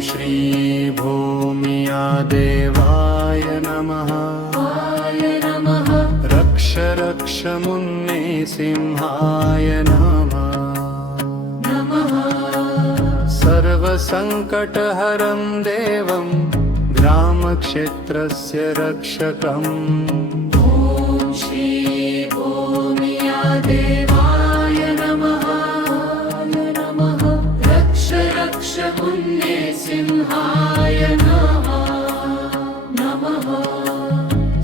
श्री भूमिया देवाय नमः। रक्ष रक्ष मुन्ने सिंहाय नमः। सर्वसङ्कटहरं देवं ग्रामक्षेत्रस्य रक्षकम्। ॐ श्री भूमिया देवाय नमः। रक्ष रक्ष मुन्ने सिंहाय नमः।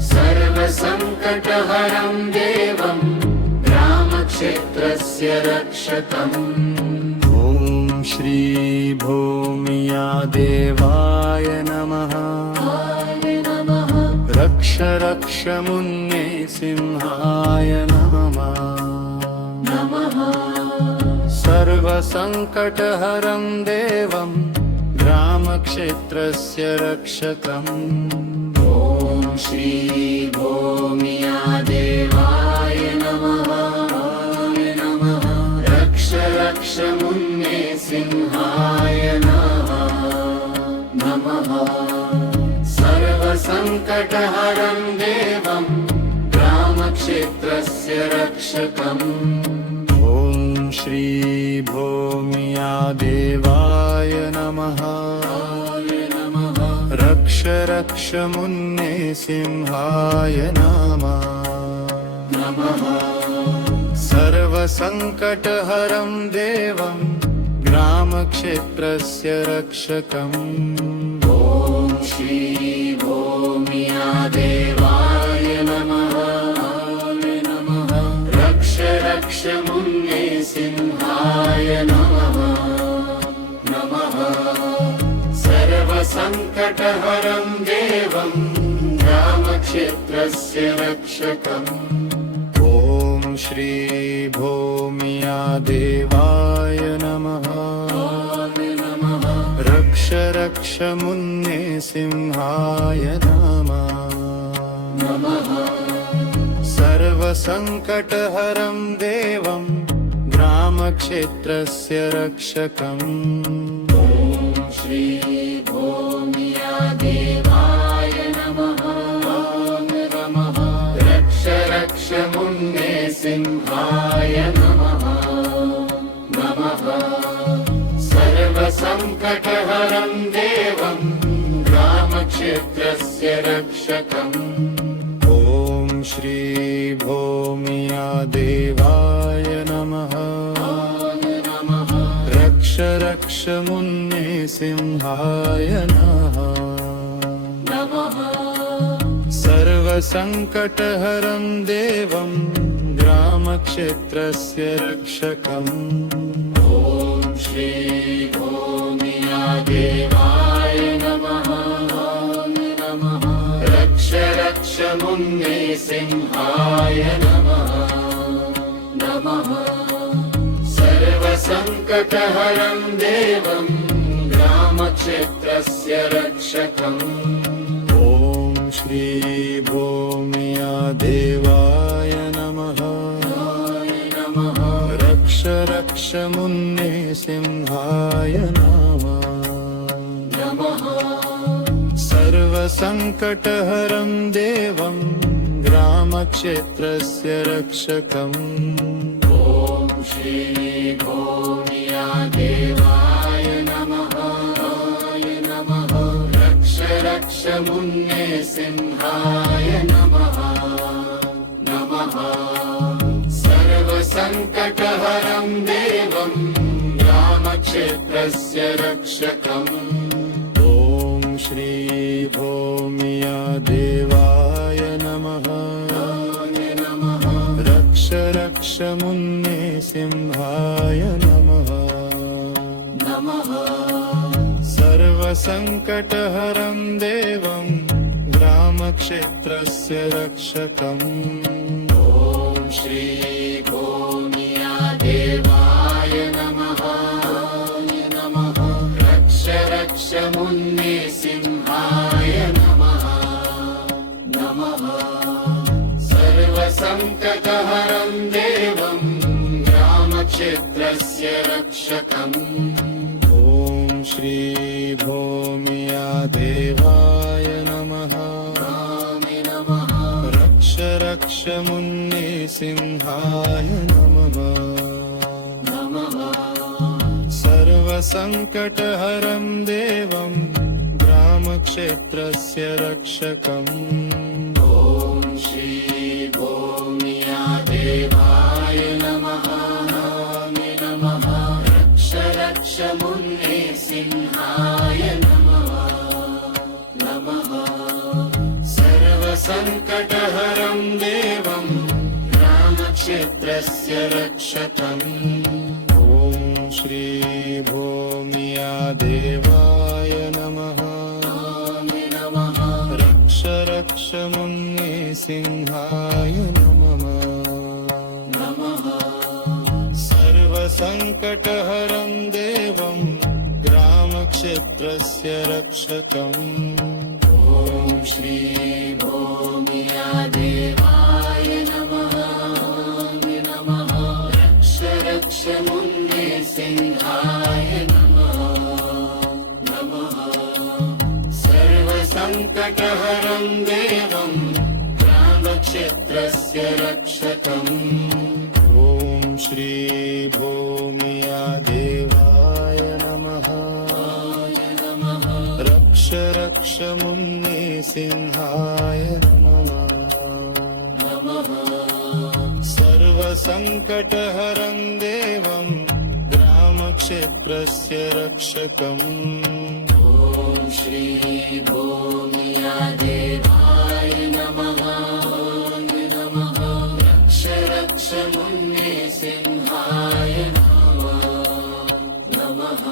सर्वसङ्कटहरं देवं ग्रामक्षेत्रस्य रक्षकम्। श्री भूमिया देवाय नमः। रक्ष रक्ष मुन्ने सिंहाय नमः। सर्वसङ्कटहरं देवं ग्रामक्षेत्रस्य रक्षकम्। ॐ श्री भूमिया देवाय नमः। रक्ष मुन्ने सिंहाय नमः। सर्वसङ्कटहरं देवं ग्रामक्षेत्रस्य रक्षकम्। ॐ श्री भूमिया देवाय नमः। रक्ष रक्ष मुन्ने सिंहाय नमः। सर्वसङ्कटहरं देवं ग्रामक्षेत्रस्य रक्षकम्। ॐ श्री भूमिया देवाय नमः। रक्ष रक्ष मुन्ने सिंहाय नमः। सर्वसङ्कटहरं देवं ग्रामक्षेत्रस्य रक्षकम्। श्री भूमिया देवाय नमः। रक्ष रक्ष मुन्ने सिंहाय नमः। सर्वसङ्कटहरं देवं ग्रामक्षेत्रस्य रक्षकम्। ॐ श्री भूमिया देवाय नमः। रक्ष मुन्ने सिंहाय नमः। सर्वसङ्कटहरं देवं ग्रामक्षेत्रस्य रक्षकम्। ॐ श्री भूमिया देवाय नमः। रक्ष रक्ष मुन्ने सिंहाय नमः। सर्वसङ्कटहरं देवं ग्रामक्षेत्रस्य रक्षकम्। ॐ श्री भूमिया देवाय नमः। रक्ष रक्ष मुन्ने सिंहाय नमः। सर्वसङ्कटहरं देवं ग्रामक्षेत्रस्य रक्षकम्। श्री भूमिया देवाय नमः। रक्ष रक्ष मुन्ने सिंहाय नमः। सर्वसङ्कटहरं देवं ग्रामक्षेत्रस्य रक्षकम्। ॐ श्री भूमिया देवाय नमः। रक्ष मुन्ने सिंहाय नमः। सर्वसङ्कटहरं देवं ग्रामक्षेत्रस्य रक्षकम्। ॐ श्री भूमिया देवाय नमः। रक्ष रक्ष मुन्ने सिंहाय नमः। सर्वसङ्कटहरं देवं ग्रामक्षेत्रस्य रक्षकम्। ॐ श्री भूमिया देवाय नमः। रक्ष मुन्ने सिंहाय नमः। सर्वसङ्कटहरं देवं ग्रामक्षेत्रस्य रक्षकम्। श्री श्रीभौम्या देवाय नमः स्वामी नमः रक्ष रक्ष मुन्ने सिंहाय नमः नमः सर्वसङ्कटहरं देवं ग्रामक्षेत्रस्य रक्षकम् ॐ श्री भौम्या देवाय नमः स्वामी नमः रक्ष रक्ष मुन्ने सिंहाय नमः नमः सर्वसङ्कटहरं देवं ग्रामक्षेत्रस्य रक्षकम् ॐ श्रीभौम्या देवाय नमः स्वामी नमः रक्ष रक्ष मुन्ने सिंहाय नमः नमः सर्वसङ्कटहरं देवं ग्रामक्षेत्रस्य रक्षकम् ॐ श्री भौम्या देवाय नमः स्वामी नमः रक्ष रक्ष मुन्ने सिंहाय नमः नमः सर्वसङ्कटहरं देवं ग्रामक्षेत्रस्य रक्षकम् ॐ श्रीभौम्या देवाय नमः स्वामी नमः रक्ष रक्ष मुन्ने सिंहाय नमः नमः सर्वसङ्कटहरं देवं ग्रामक्षेत्रस्य रक्षकम् ॐ श्री भौम्या देवाय नमः स्वामी नमः रक्ष रक्ष मुन्ने सिंहाय नमः नमः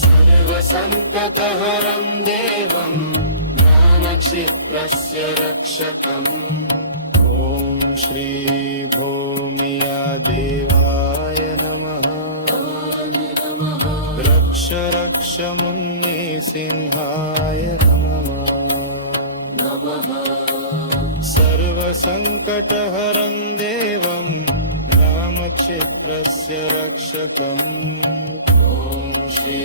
सर्वसङ्कटहरं देवं ज्ञानक्षेत्रस्य रक्षकम् ॐ श्रीभौम्या देवाय नमः स्वामी नमः रक्ष रक्ष मुन्ने सिंहाय नमः नमः सर्वसङ्कटहरं देवं ग्रामक्षेत्रस्य रक्षकम् ॐ श्री